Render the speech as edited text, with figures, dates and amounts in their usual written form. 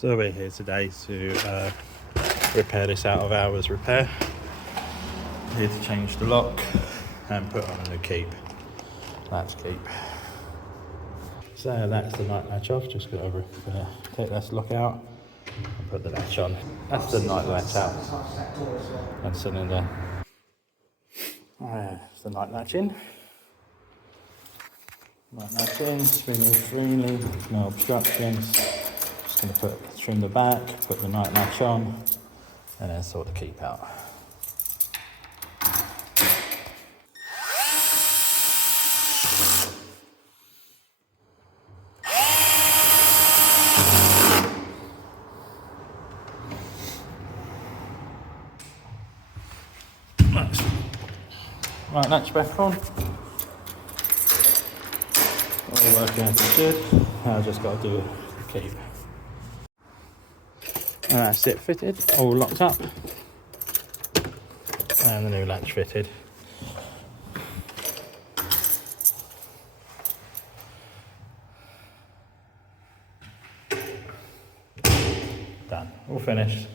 So we're here today to repair this out of hours repair. Here to change the lock and put on a new latch keep. So that's the night latch off. Just got over, gonna take this lock out and put the latch on. That's the night latch out and cylinder. It's the night latch in. Night latch in, swinging freely, no obstructions. Just gonna trim the back, put the night latch on, and then sort the keep out. Right, latch back on. All working as it should. I just got to do the keep. And that's it fitted, all locked up. And the new latch fitted. Done. All finished.